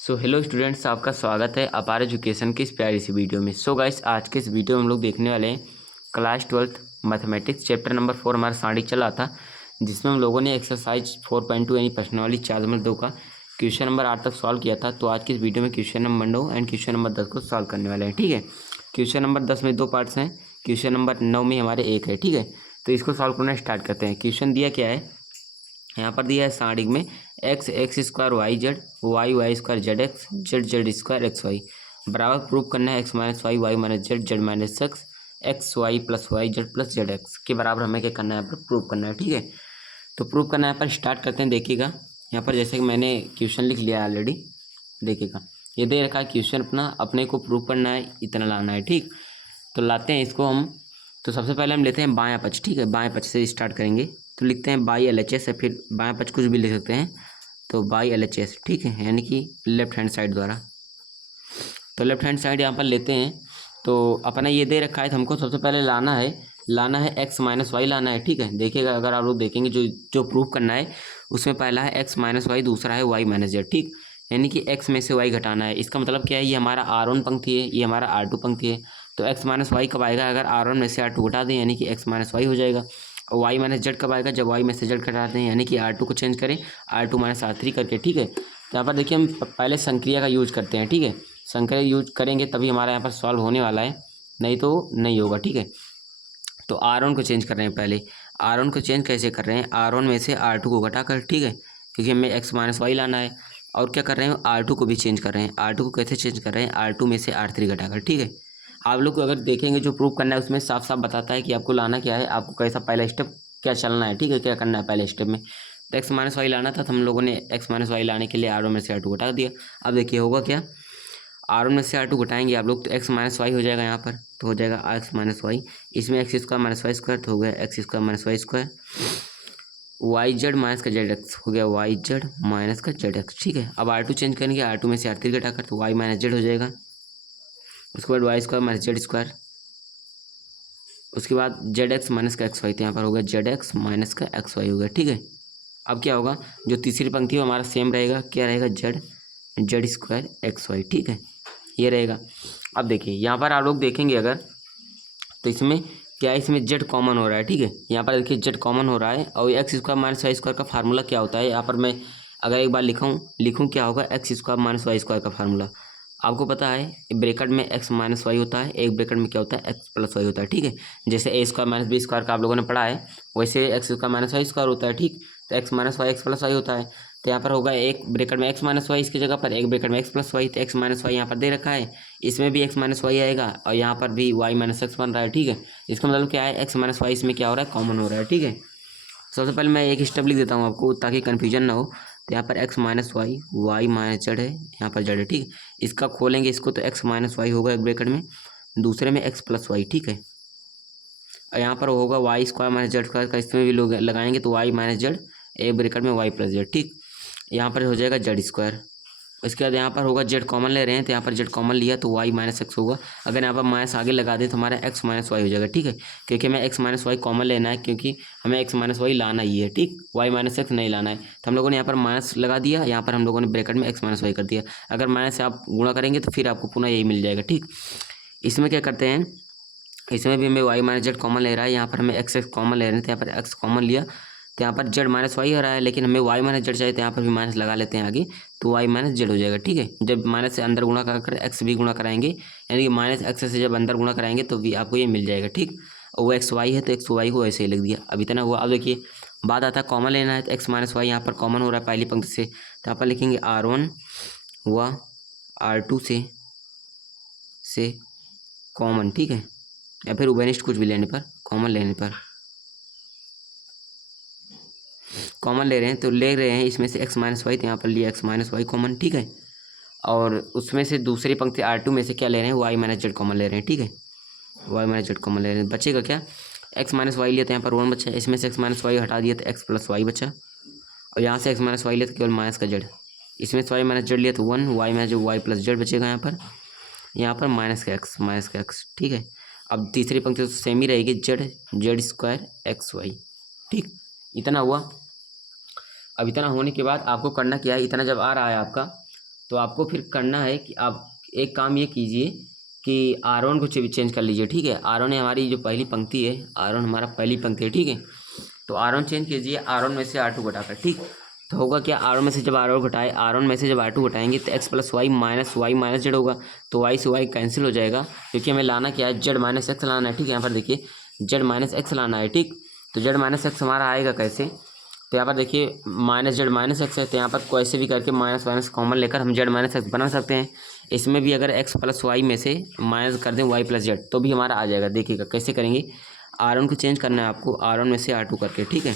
So hello students, आपका स्वागत है अपार एजुकेशन की इस प्यारी सी वीडियो में। सो गाइस, आज के इस वीडियो में हम लोग देखने वाले हैं class 12th mathematics chapter number 4 हमारा साड़ी चला था, जिसमें हम लोगों ने एक्सरसाइज 4.2 यानी प्रश्नावली 4 का क्वेश्चन नंबर 8 तक सॉल्व किया था। तो आज की इस वीडियो में question number 9 and question number 10 को सॉल्व करने वाले हैं। ठीक है, क्वेश्चन नंबर 10 में 2 पार्ट्स हैं, क्वेश्चन नंबर 9 में हमारे 1 है। ठीक है, तो इसको सॉल्व करना स्टार्ट करते हैं। क्वेश्चन दिया क्या है, यहाँ पर दिया है सारणी में X square Y Z Y square Z X Z square X Y बराबर प्रूव करना है X minus Y minus Z minus x Y plus Z X के बराबर हमें क्या करना है, यहाँ पर प्रूव करना है। ठीक है, तो प्रूव करना है, यहाँ पर स्टार्ट करते हैं। देखिएगा यहाँ पर जैसे कि मैंने क्वेश्चन लिख लिया ऑलरेडी। देखिएगा ये दे रखा है क्वेश्चन, अपने को प्रूव करना है, इतना लाना है। ठीक, तो लाते हैं इसको हम। तो सबसे पहले हम लेते हैं बायां पक्ष। ठीक है, बाएं पक्ष से स्टार्ट करेंगे। तो लिखते हैं बाई LHS है, फिर बायां पक्ष कुछ भी लिख सकते हैं, तो बाई LHS। ठीक है, यानी कि लेफ्ट हैंड साइड द्वारा। तो लेफ्ट हैंड साइड यहाँ पर लेते हैं। तो अपना ये दे रखा है, तो हमको सबसे पहले लाना है एक्स माइनस वाई लाना है। ठीक है, देखिएगा अगर आप लोग देखेंगे जो जो प्रूव करना है उसमें पहला है एक्स माइनस वाई, दूसरा है वाई माइनस जेड। ठीक, यानी कि एक्स में से वाई घटाना है। इसका मतलब क्या है, ये हमारा R1 पंक्ति है, ये हमारा R2 पंक्ति है। तो एक्स माइनस वाई कब आएगा, अगर R1 में से R2 घटा दें, यानी कि एक्स माइनस वाई हो जाएगा। और वाई माइनस जेड कब आएगा, जब वाई में से जेड घटाते हैं, यानी कि R2 को चेंज करें R2 माइनस R3 करके। ठीक है, तो यहाँ पर देखिए हम पहले संक्रिया का यूज करते हैं। ठीक है, संक्रिया यूज करेंगे तभी हमारा यहाँ पर सॉल्व होने वाला है, नहीं तो नहीं होगा। ठीक है, तो R1 को चेंज कर रहे हैं पहले। R1 को चेंज कैसे कर रहे हैं, R1 में से R2 को घटाकर। ठीक है, क्योंकि हमें एक्स माइनस वाई लाना है। और क्या कर रहे हैं, R2 को भी चेंज कर रहे हैं। R2 को कैसे चेंज कर रहे हैं, R2 में से R3 घटाकर। ठीक है, आप लोग को अगर देखेंगे जो प्रूव करना है उसमें साफ साफ बताता है कि आपको लाना क्या है, आपको कैसा पहला स्टेप क्या चलना है। ठीक है, क्या करना है पहले स्टेप में। तो एक्स माइनस वाई लाना था, तो हम लोगों ने एक्स माइनस वाई लाने के लिए R1 में से R2 घटा दिया। अब देखिए होगा क्या, R1 में से R2 घटाएंगे आप लोग, तो एक्स माइनस वाई हो जाएगा यहाँ पर, तो हो जाएगा एक्स माइनस वाई। इसमें X square minus Y square, तो हो गया X square minus Y square. Y Z minus का जेड एक्स हो गया वाई जेड माइनस का जेड एक्स। ठीक है, अब R2 चेंज करेंगे, R2 में से R3 घटाकर, तो वाई माइनस जेड हो जाएगा। उसके बाद Y square minus Z square. उसके बाद जेड एक्स माइनस का एक्स वाई, तो यहाँ पर होगा जेड एक्स माइनस का एक्स वाई हो गया। ठीक है, अब क्या होगा, जो तीसरी पंक्ति है हमारा सेम रहेगा, क्या रहेगा, जेड स्क्वायर एक्स वाई। ठीक है, ये रहेगा। अब देखिए यहाँ पर आप लोग देखेंगे अगर, तो इसमें क्या है, इसमें जेड कॉमन हो रहा है। ठीक है, यहाँ पर देखिए जेड कॉमन हो रहा है, और X square minus Y square का फार्मूला क्या होता है, यहाँ पर मैं अगर एक बार लिखूँ क्या होगा, X square minus Y square का फार्मूला आपको पता है। ब्रैकेट में एक्स माइनस वाई होता है, एक ब्रैकेट में क्या होता है, एक्स प्लस वाई होता है। ठीक है, जैसे A square minus B square का आप लोगों ने पढ़ा है, वैसे X square minus Y square होता है। ठीक, तो X minus Y X plus Y होता है। तो यहाँ पर होगा एक ब्रैकेट में एक्स माइनस वाई, इसकी जगह पर एक ब्रैकेट में एक्स प्लस वाई। तो एक्स माइनस वाई यहाँ पर दे रखा है, इसमें भी एक्स माइनस वाई आएगा, और यहाँ पर भी वाई माइनस एक्स बन रहा है। ठीक है, इसका मतलब क्या है, एक्स माइनस वाई इसमें क्या हो रहा है, कॉमन हो रहा है। ठीक है, सबसे पहले मैं एक स्टेप लिख देता हूँ आपको ताकि कन्फ्यूजन ना हो। तो यहाँ पर x minus y y minus z है, यहाँ पर जेड है। ठीक है, इसका खोलेंगे इसको, तो एक्स माइनस वाई होगा एक ब्रैकेट में, दूसरे में एक्स प्लस वाई। ठीक है, और यहाँ पर होगा y square minus Z square का, इसमें भी लोग लगाएंगे तो वाई माइनस जेड, एक ब्रैकेट में वाई प्लस जेड। ठीक, यहाँ पर हो जाएगा जेड स्क्वायर। इसके बाद यहाँ पर होगा जेड कॉमन ले रहे हैं, तो यहाँ पर जेड कॉमन लिया तो वाई माइनस एक्स होगा। अगर यहाँ पर माइनस आगे लगा दें तो हमारा एक्स माइनस वाई हो जाएगा। ठीक है, क्योंकि हमें एक्स माइनस वाई कॉमन लेना है, क्योंकि हमें एक्स माइनस वाई लाना ही है। ठीक, वाई माइनस एक्स नहीं लाना है, तो हम लोगों ने यहाँ पर माइनस लगा दिया, यहाँ पर हम लोगों ने ब्रैकेट में एक्स माइनस वाई कर दिया। अगर माइनस से आप गुणा करेंगे तो फिर आपको पुनः यही मिल जाएगा। ठीक, इसमें क्या करते हैं, इसमें भी हमें वाई माइनस जेड कॉमन ले रहा है, यहाँ पर हमें एक्स एक्स कॉमन ले रहे हैं, तो यहाँ पर एक्स कॉमन लिया, तो यहाँ पर जेड माइनस वाई हो रहा है, लेकिन हमें वाई माइनस जेड चाहिए, तो यहाँ पर भी माइनस लगा लेते हैं आगे, तो वाई माइनस जेड हो जाएगा। ठीक है, जब माइनस से अंदर गुणा कर एक्स भी गुणा कराएंगे, यानी कि माइनस एक्स से जब अंदर गुणा कराएंगे तो भी आपको ये मिल जाएगा। ठीक, और वो एक्स वाई है तो एक्स वाई को ऐसे ही लिख दिया। अब इतना हुआ। अब देखिए बात आता है कॉमन लेना है, तो एक्स माइनस वाई यहाँ पर कॉमन हो रहा है पहली पंक्ति से, तो यहाँ पर लिखेंगे R1 हुआ R2 से कॉमन। ठीक है, या फिर उभयनिष्ठ कुछ भी लेने पर, कॉमन लेने पर, कॉमन ले रहे हैं तो ले रहे हैं इसमें से एक्स माइनस वाई, तो यहाँ पर लिया एक्स माइनस वाई कॉमन। ठीक है, और उसमें से दूसरी पंक्ति R2 में से क्या ले रहे हैं, वाई माइनस जेड कॉमन ले रहे हैं। ठीक है, वाई माइनस जेड कॉमन ले रहे हैं, बचेगा क्या, एक्स माइनस वाई लिया तो यहाँ पर 1 बचा, इसमें से एक्स माइनस वाई हटा दिया तो एक्स प्लस वाई बचा, और यहाँ से एक्स माइनस वाई लिया तो केवल माइनस का जेड, इसमें से वाई माइनस जेड लिया तो 1, वाई माइनस जो वाई प्लस जेड बचेगा यहाँ पर माइनस का एक्स। ठीक है, अब तीसरी पंक्ति तो सेम ही रहेगी, जेड स्क्वायर एक्स वाई। ठीक, इतना हुआ। अब इतना होने के बाद आपको करना क्या है, इतना जब आ रहा है आपका, तो आपको फिर करना है कि आप एक काम ये कीजिए कि R1 को चेंज कर लीजिए, ठीक है। R1 है हमारी जो पहली पंक्ति है, R1 हमारा पहली पंक्ति है, ठीक है। तो R1 चेंज कीजिए R1 में से R2 घटाकर, ठीक। तो होगा क्या, R1 में से जब R1 घटाए, R1 में से जब R2 घटाएंगे तो x plus y minus z होगा। तो y से y कैंसिल हो जाएगा, क्योंकि हमें लाना क्या है, जेड माइनस एक्स लाना है, ठीक है। यहाँ पर देखिए जेड माइनस एक्स लाना है, ठीक। तो जेड माइनस एक्स हमारा आएगा कैसे, तो यहाँ पर देखिए माइनस जेड माइनस एक्स है, तो यहाँ पर कैसे भी करके माइनस माइनस कॉमन लेकर हम जेड माइनस एक्स बना सकते हैं। इसमें भी अगर एक्स प्लस वाई में से माइनस कर दें वाई प्लस जेड तो भी हमारा आ जाएगा। देखिएगा कैसे करेंगे, R1 को चेंज करना है आपको, R1 में से R2 करके, ठीक है।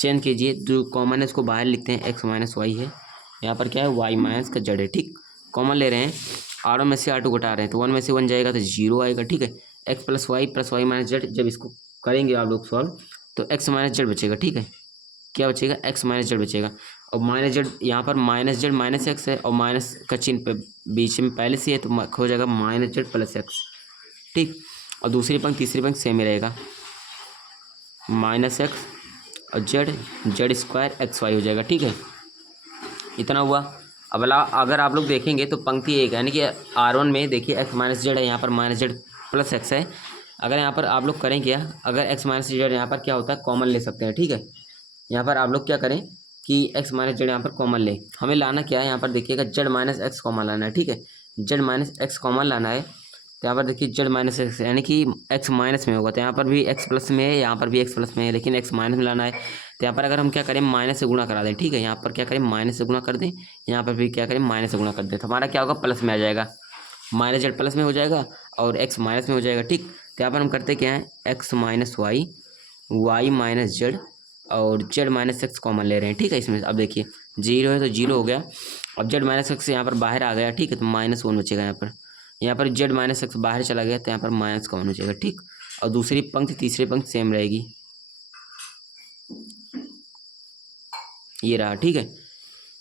चेंज कीजिए, जो कॉमन है उसको बाहर लिखते हैं, एक्स माइनस वाई है, यहाँ पर क्या है वाई माइनस का जेड है, ठीक। कॉमन ले रहे हैं, R1 में से R2 घटा रहे हैं, तो 1 में से 1 जाएगा तो 0 आएगा, ठीक है। X plus y minus z, जब इसको करेंगे आप लोग सॉल्व तो एक्स माइनस जेड बचेगा, ठीक है। क्या बचेगा, एक्स माइनस जेड बचेगा। और माइनस जेड यहाँ पर माइनस जेड माइनस एक्स है और माइनस का चिन्ह बीच में पहले से है, तो हो जाएगा माइनस जेड प्लस एक्स, ठीक। और दूसरी पंक्ति तीसरी पंक्ति सेम ही रहेगा, माइनस एक्स और जेड स्क्वायर एक्स वाई हो जाएगा, ठीक है। इतना हुआ। अब अगर आप लोग देखेंगे तो पंक्ति एक यानी कि R1 में देखिए एक्स माइनस जेड है, यहाँ पर माइनस जेड प्लस एक्स है। अगर यहाँ पर आप लोग करें क्या, अगर एक्स माइनस जेड यहाँ पर क्या होता है कॉमन ले सकते हैं, ठीक है। यहाँ पर आप लोग क्या करें कि एक्स माइनस जेड यहाँ पर कॉमन ले, हमें लाना क्या है, यहाँ पर देखिएगा जेड माइनस एक्स कॉमन लाना है, ठीक है। जेड माइनस एक्स कॉमन लाना है, तो यहाँ पर देखिए जेड माइनस एक्स यानी कि एक्स माइनस में होगा, तो यहाँ पर भी एक्स प्लस में है, यहाँ पर भी एक्स प्लस में है, लेकिन एक्स माइनस में लाना है। तो यहाँ पर अगर हम क्या करें माइनस से गुणा करा दें, ठीक है। यहाँ पर क्या करें माइनस से गुणा कर दें, यहाँ पर भी क्या करें माइनस से गुणा कर दें, तो हमारा क्या होगा प्लस में आ जाएगा, माइनस जेड प्लस में हो जाएगा और एक्स माइनस में हो जाएगा, ठीक। तो यहाँ पर हम करते क्या हैं, x minus Y minus z और जेड माइनस एक्स कॉमन ले रहे हैं, ठीक है। इसमें अब देखिए 0 है तो 0 हो गया, अब जेड माइनस एक्स यहाँ पर बाहर आ गया, ठीक है, तो -1 बचेगा यहाँ पर जेड माइनस एक्स बाहर चला गया तो यहाँ पर माइनस कॉमन हो जाएगा, ठीक। और दूसरी पंक्ति तीसरी पंक्ति सेम रहेगी, ये रहा, ठीक है।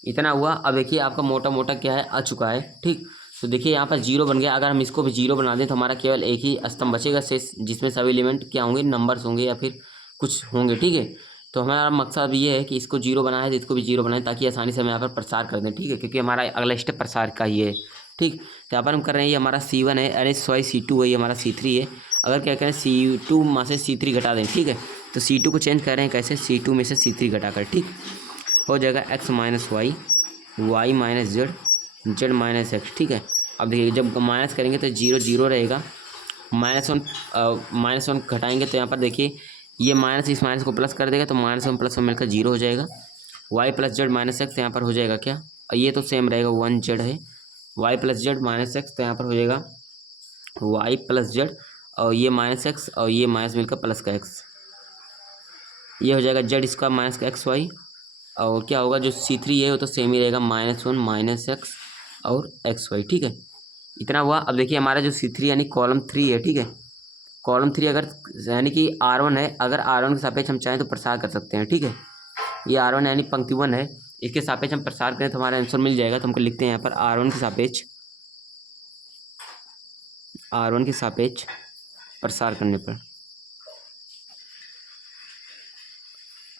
इतना हुआ। अब देखिए आपका मोटा मोटा क्या है आ चुका है, ठीक। तो देखिए यहाँ पर 0 बन गया, अगर हम इसको भी 0 बना दें तो हमारा केवल एक ही स्तंभ बचेगा शेष, जिसमें सभी एलिमेंट क्या होंगे नंबर्स होंगे या फिर कुछ होंगे, ठीक है। तो हमारा मकसद ये है कि इसको 0 बनाए तो इसको भी 0 बनाएं, ताकि आसानी से हम यहाँ पर प्रसार कर दें, ठीक है, क्योंकि हमारा अगला स्टेप प्रसार का ही है, ठीक। तो यहाँ पर हम कर रहे हैं, ये हमारा C1 है, अरे सॉरी C2 है, ये हमारा C3 है। अगर क्या करें C2 में से C3 घटा दें, ठीक है, तो C2 को चेंज कर रहे हैं कैसे, C2 में से C3 घटाकर, ठीक। हो जाएगा x minus Y minus Z minus x, ठीक है। अब देखिए जब माइनस करेंगे तो 0 0 रहेगा, -1 घटाएंगे तो यहाँ पर देखिए ये माइनस इस माइनस को प्लस कर देगा, तो -1 + 1 मिलकर 0 हो जाएगा। Y plus z minus x यहाँ पर हो जाएगा क्या, ये तो सेम रहेगा 1 जेड है, y plus z minus x तो यहाँ पर हो जाएगा वाई प्लस जेड और ये माइनस एक्स और ये माइनस मिलकर प्लस का एक्स, ये हो जाएगा जेड स्क्वायर माइनस का एक्स वाई। और क्या होगा जो C3 है वो तो सेम ही रहेगा, -1 माइनस एक्स और एक्स वाई, ठीक है। इतना हुआ। अब देखिए हमारा जो C3 यानी कॉलम 3 है, ठीक है। कॉलम 3 अगर यानी कि R1 है, अगर R1 के सापेक्ष हम चाहें तो प्रसार कर सकते हैं, ठीक है। ये R1 यानी पंक्ति 1 है, इसके सापेक्ष हम प्रसार करें तो हमारा आंसर मिल जाएगा। तो हमको लिखते हैं यहाँ पर R1 के सापेक्ष प्रसार करने पर,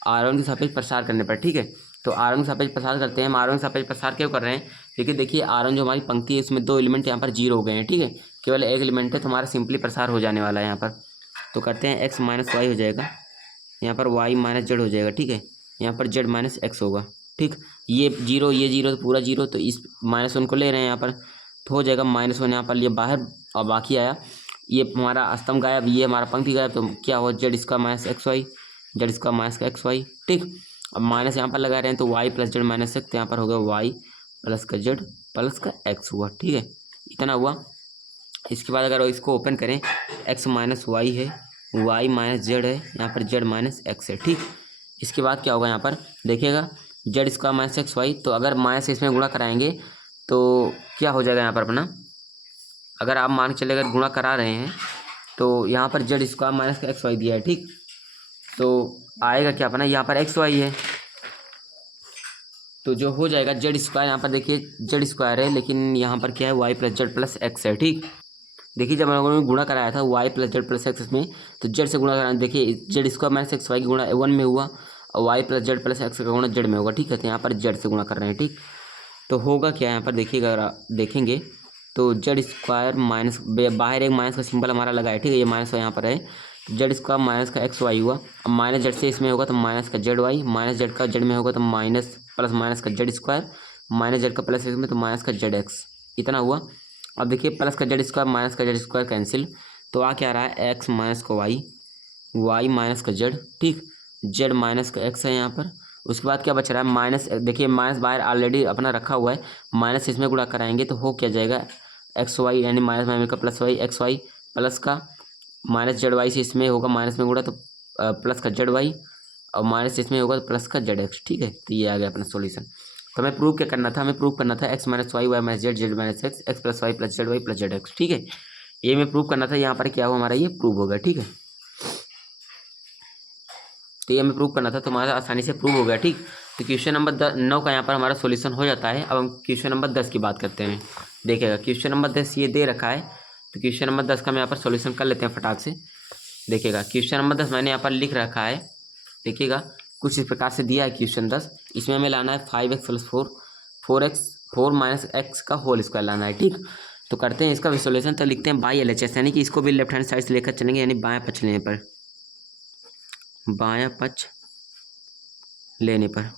R1 के सापेक्ष प्रसार करने पर, ठीक है। तो R1 के सापेक्ष प्रसार करते हैं हम। R1 के सापेक्ष प्रसार क्यों कर रहे हैं, क्योंकि देखिए R1 जो हमारी पंक्ति है उसमें 2 एलिमेंट यहाँ पर 0 हो गए हैं, ठीक है। केवल एक एलिमेंट है तो हमारा सिंपली प्रसार हो जाने वाला है यहाँ पर। तो करते हैं एक्स माइनस वाई हो जाएगा, यहाँ पर वाई माइनस जेड हो जाएगा, ठीक है। यहाँ पर जेड माइनस एक्स होगा, ठीक। ये 0 तो पूरा 0, तो इस -1 को ले रहे हैं यहाँ पर, तो हो जाएगा -1 यहाँ पर, ये बाहर और बाकी आया, ये हमारा स्तंभ गायब, ये हमारा पंक्ति गायब, तो क्या हुआ z square minus x y, z square minus का एक्स वाई, ठीक। अब माइनस यहाँ पर लगा रहे हैं तो y plus z minus x, तो यहाँ पर हो गया वाई प्लस का जेड प्लस का एक्स हुआ, ठीक है। इतना हुआ। इसके बाद अगर इसको ओपन करें, एक्स माइनस वाई है, वाई माइनस जेड है, यहाँ पर जेड माइनस एक्स है, ठीक। इसके बाद क्या होगा यहाँ पर देखिएगा z square minus x Y, तो अगर माइनस इसमें गुणा कराएंगे तो क्या हो जाएगा यहाँ पर अपना, अगर आप मान के चले अगर गुणा करा रहे हैं तो यहाँ पर जेड स्क्वायर माइनस का एक्स वाई दिया है, ठीक। तो आएगा क्या अपना, यहाँ पर एक्स वाई है तो जो हो जाएगा जेड स्क्वायर, यहाँ पर देखिए जेड स्क्वायर है लेकिन यहाँ पर क्या है y plus Z plus x है, ठीक। देखिए जब हम लोगों ने गुणा कराया था Y plus Z plus X में, तो जेड से गुणा कराना, देखिए Z square minus x Y की गुणा 1 में हुआ और Y plus Z plus X का गुणा जेड में होगा, ठीक है। तो यहाँ पर जेड से गुणा कर रहे हैं, ठीक। तो होगा क्या यहाँ पर देखिएगा, अगर देखेंगे तो जेड स्क्वायर माइनस, बाहर एक माइनस का सिंबल हमारा लगा है, ठीक है, ये माइनस यहाँ पर है, जेड स्क्वायर माइनस का एक्स वाई हुआ। अब माइनस जेड से इसमें होगा तो माइनस का जेड वाई, माइनस जेड का जेड में होगा तो माइनस प्लस माइनस का जेड स्क्वायर, माइनस जेड का प्लस इसमें तो माइनस का जेड एक्स, इतना हुआ। अब देखिए प्लस का जेड स्क्वायर माइनस का जेड स्क्वायर कैंसिल, तो आ क्या रहा है एक्स माइनस का वाई, वाई माइनस का जेड, ठीक, जेड माइनस का एक्स है यहाँ पर। उसके बाद क्या बच रहा है माइनस, देखिए माइनस बाहर ऑलरेडी अपना रखा हुआ है, माइनस इसमें गुणा कराएंगे तो हो क्या जाएगा एक्स वाई, यानी माइनस माइनस का plus y, x Y plus का माइनस जेड वाई से इसमें होगा माइनस में गुणा तो प्लस का जेड वाई, और माइनस इसमें होगा तो प्लस का जेड एक्स, ठीक है। तो ये आ गया अपना सॉल्यूशन। तो हमें प्रूव क्या करना था, हमें प्रूव करना था x minus y, y minus z, z minus x, x plus y plus Z x, ठीक है। ये हमें प्रूव करना था, यहाँ पर क्या हुआ हमारा ये प्रूव होगा, ठीक है। तो ये हमें प्रूव करना था, तो हमारा आसानी से प्रूव हो गया, ठीक। तो क्वेश्चन नंबर 9 का यहाँ पर हमारा सॉल्यूशन हो जाता है। अब हम क्वेश्चन नंबर 10 की बात करते हैं। देखिएगा क्वेश्चन नंबर 10 ये दे रखा है, तो क्वेश्चन नंबर 10 का हम यहाँ पर सॉल्यूशन कर लेते हैं फटाक से। देखिएगा क्वेश्चन नंबर 10 मैंने यहाँ पर लिख रखा है, देखिएगा कुछ इस प्रकार से दिया है क्वेश्चन 10। इसमें हमें लाना है 5x प्लस 4 माइनस एक्स का होल स्क्वायर लाना है, ठीक। तो करते हैं इसका भी सॉल्यूशन। तो लिखते हैं बाई LHS, यानी कि इसको भी लेफ्ट हैंड साइड से लेकर चलेंगे, यानी बाएं पक्ष लेने पर, बायां पक्ष लेने पर,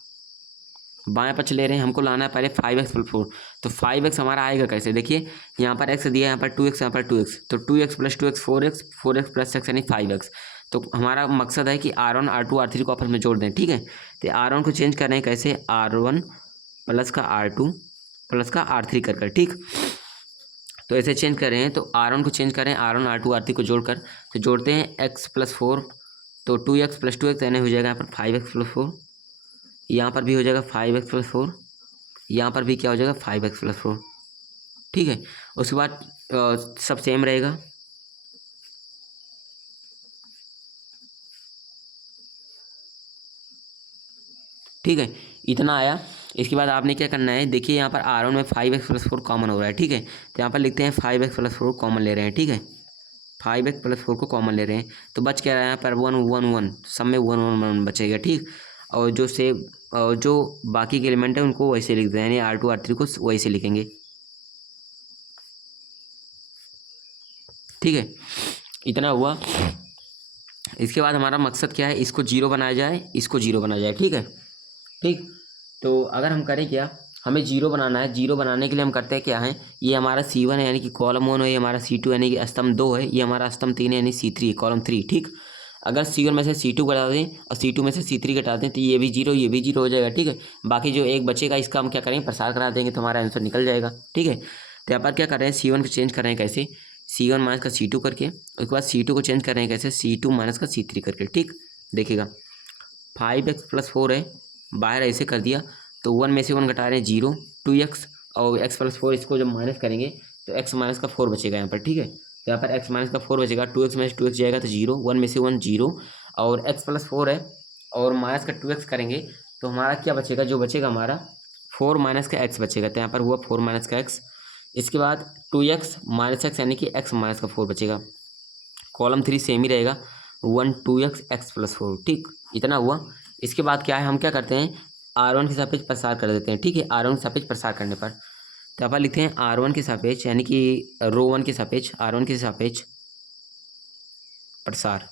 बाएं पक्ष ले रहे हैं, हमको लाना है पहले 5x प्लस 4। तो 5x हमारा आएगा कैसे, देखिए यहाँ पर x दिया है, यहाँ पर 2x, यहाँ पर 2x, तो 2x plus 2x 4x, 4x plus x यानी 5x। तो हमारा मकसद है कि R1 R2 R3 को आपस में जोड़ दें, ठीक है। तो R1 को चेंज कर रहे हैं कैसे, R1 प्लस का R2 प्लस का R3 कर, ठीक। तो ऐसे चेंज कर रहे हैं, तो R1 को चेंज कर रहे हैं, R1 R2 R3 को जोड़कर, तो जोड़ते हैं x प्लस 4, तो 2x प्लस 2x यानी हो जाएगा यहाँ पर 5x प्लस 4, यहाँ पर भी हो जाएगा 5x प्लस 4, यहाँ पर भी क्या हो जाएगा 5x प्लस 4, ठीक है। उसके बाद सब सेम रहेगा, ठीक है, इतना आया। इसके बाद आपने क्या करना है, देखिए यहाँ पर R1 में 5x प्लस 4 कॉमन हो रहा है, ठीक है। तो यहाँ पर लिखते हैं 5x प्लस 4 कॉमन ले रहे हैं, ठीक है, 5x प्लस 4 को कॉमन ले रहे हैं, तो बच क्या रहा है यहाँ पर 1 1 1, सब में 1 1 1 बचेगा, ठीक। और जो बाकी के एलिमेंट है उनको वैसे लिख दें, यानी R2 R3 को वैसे लिखेंगे, ठीक है, इतना हुआ। इसके बाद हमारा मकसद क्या है, इसको जीरो बनाया जाए, इसको जीरो बनाया जाए, ठीक है, ठीक। तो अगर हम करें क्या, हमें जीरो बनाना है, जीरो बनाने के लिए हम करते हैं क्या है, ये हमारा C1 है यानी कि कॉलम 1 है, ये हमारा C2 यानी कि स्तंभ 2 है, ये हमारा स्तंभ 3 है यानी C3 कॉलम 3, ठीक। अगर C1 में से C2 घटा दें और C2 में से C3 घटा दें तो ये भी जीरो, ये भी जीरो हो जाएगा, ठीक है। बाकी जो एक बचेगा इसका हम क्या करेंगे, प्रसार करा देंगे, तो हमारा आंसर निकल जाएगा, ठीक है। तो यहाँ पर क्या कर रहे हैं, C1 को चेंज कर रहे हैं कैसे, C1 माइनस का C2 करके, उसके बाद C2 को चेंज कर रहे हैं कैसे, C2 माइनस का C3 करके, ठीक। देखिएगा 5x प्लस 4 है, बाहर ऐसे कर दिया, तो 1 में से 1 घटा रहे हैं 0, 2x और x प्लस 4, इसको जब माइनस करेंगे तो x माइनस का 4 बचेगा यहाँ पर, ठीक है। तो यहाँ पर x माइनस का 4 बचेगा, 2x में से 2x जाएगा तो 0, 1 में से 1 0, और x प्लस 4 है और माइनस का 2x करेंगे तो हमारा क्या बचेगा, जो बचेगा हमारा 4 माइनस का x बचेगा, तो यहाँ पर हुआ 4 माइनस का x। इसके बाद 2x माइनस x यानी कि x माइनस का 4 बचेगा, कॉलम 3 सेम ही रहेगा, 1 2x x प्लस 4, ठीक, इतना हुआ। इसके बाद क्या है, हम क्या करते हैं R1 के सापेक्ष प्रसार कर देते हैं, ठीक है। R1 के सापेक्ष प्रसार करने पर तो आप लिखते हैं R1 के सापेक्ष, यानी कि रो 1 के सापेक्ष, R1 के सापेक्ष प्रसार।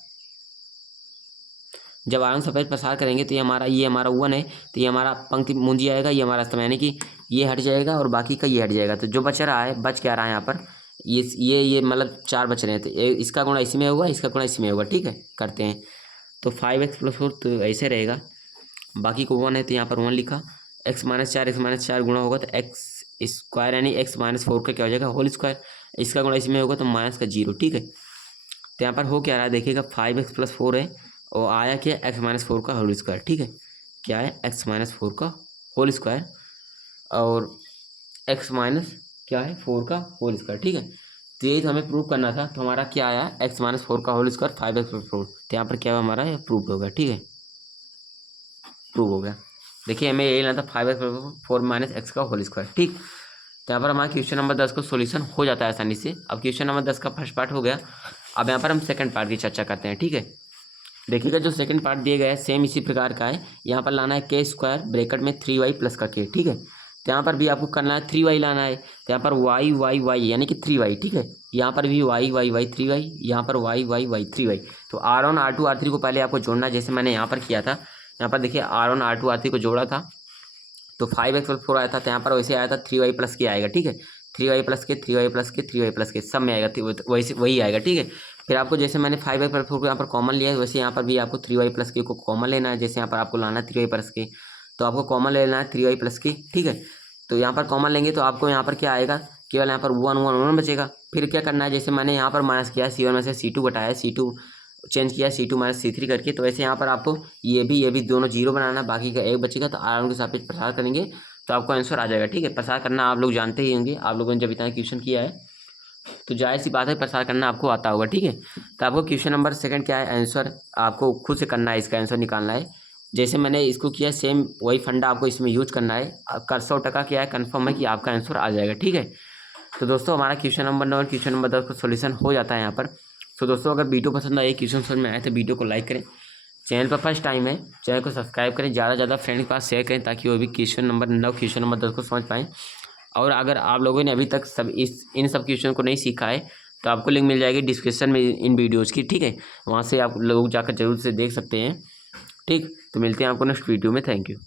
जब R1 सापेक्ष प्रसार करेंगे तो ये हमारा 1 है, तो ये हमारा पंक्ति मुंजी आएगा, ये हमारा स्तंभ, यानी कि ये हट जाएगा और बाकी का ये हट जाएगा, तो जो बच रहा है, बच क्या रहा है यहाँ पर, ये मतलब 4 बच रहे हैं, तो इसका गुणा इसी में होगा, इसका गुणा इसी में होगा, ठीक है। करते हैं तो 5x प्लस 4 तो ऐसे रहेगा, बाकी को 1 है तो यहाँ पर 1 लिखा, x माइनस 4 गुणा होगा तो x स्क्वायर यानी x माइनस 4 का क्या हो जाएगा होल स्क्वायर, इसका गुणा इसमें होगा तो माइनस का 0, ठीक है। तो यहाँ पर हो क्या रहा है, देखिएगा 5x प्लस 4 है और आया क्या x माइनस 4 का होल स्क्वायर, ठीक है। क्या है x माइनस 4 का होल स्क्वायर और x माइनस क्या है 4 का होल स्क्वायर, ठीक है। तो यही तो हमें प्रूव करना था, तो हमारा क्या आया x माइनस 4 का होल स्क्वायर 5x प्लस 4, तो यहाँ पर क्या हुआ हमारा ये प्रूव होगा, ठीक है, प्रूव हो गया। देखिए हमें यही लेना था 5x प्लस 4 माइनस एक्स का होल स्क्वायर, ठीक। तो यहाँ पर हमारा क्वेश्चन नंबर 10 को सॉल्यूशन हो जाता है आसानी से। अब क्वेश्चन नंबर 10 का फर्स्ट पार्ट हो गया, अब यहाँ पर हम सेकंड पार्ट की चर्चा करते हैं, ठीक है। देखिएगा जो सेकंड पार्ट दिया गया है सेम इसी प्रकार का है, यहाँ पर लाना है k स्क्वायर ब्रैकेट में 3y प्लस का k, ठीक है। तो यहाँ पर भी आपको करना है 3y लाना है, तो यहाँ पर y यानी कि 3y, ठीक है। यहाँ पर भी y 3y, यहाँ पर y 3y। तो R1 R2 R3 को पहले आपको जोड़ना है, जैसे मैंने यहाँ पर किया था। यहाँ पर देखिए R1 R2 R3 को जोड़ा था तो 5x + 4 आया था, तो यहाँ पर वैसे आया था 3y + k आएगा, ठीक है। 3y + k 3y + k 3y + k सब में आएगा, वैसे वही आएगा, ठीक है। फिर आपको जैसे मैंने 5x + 4 को यहाँ पर कॉमन लिया है, वैसे यहाँ पर भी आपको 3y + k को कॉमन लेना है। जैसे यहाँ पर आपको लाना है 3y + k, तो आपको कॉमन लेना है 3y + k, ठीक है। तो यहाँ पर कॉमन लेंगे तो आपको यहाँ पर क्या आएगा, केवल यहाँ पर 1 बचेगा। फिर क्या करना है, जैसे मैंने यहाँ पर माइनस किया C1 में से C2 घटाया, C2 चेंज किया C2 - C3 करके, तो वैसे यहाँ पर आपको ये भी दोनों 0 बनाना, बाकी का 1 बचेगा। तो R1 के सापेक्ष प्रसार करेंगे तो आपको आंसर आ जाएगा, ठीक है। प्रसार करना आप लोग जानते ही होंगे, आप लोगों ने जब इतना क्वेश्चन किया है तो जाहिर सी बात है प्रसार करना आपको आता होगा, ठीक है। तो आपको क्वेश्चन नंबर 2 क्या है, आंसर आपको खुद से करना है, इसका आंसर निकालना है। जैसे मैंने इसको किया सेम वही फंडा आपको इसमें यूज करना है। 100% क्या है, कन्फर्म है कि आपका आंसर आ जाएगा, ठीक है। तो दोस्तों हमारा क्वेश्चन नंबर 9 और क्वेश्चन नंबर 10 का सोल्यूशन हो जाता है यहाँ पर। तो दोस्तों अगर वीडियो पसंद आए, क्वेश्चन समझ में आए तो वीडियो को लाइक करें। चैनल पर फर्स्ट टाइम है, चैनल को सब्सक्राइब करें, ज़्यादा से ज़्यादा फ्रेंड के पास शेयर करें ताकि वो भी क्वेश्चन नंबर 9 क्वेश्चन नंबर 10 को समझ पाएँ। और अगर आप लोगों ने अभी तक इन सब क्वेश्चन को नहीं सीखा है तो आपको लिंक मिल जाएगी डिस्क्रिप्शन में इन वीडियोज़ की, ठीक है। वहाँ से आप लोग जाकर जरूर से देख सकते हैं, ठीक। तो मिलते हैं आपको नेक्स्ट वीडियो में। Thank you.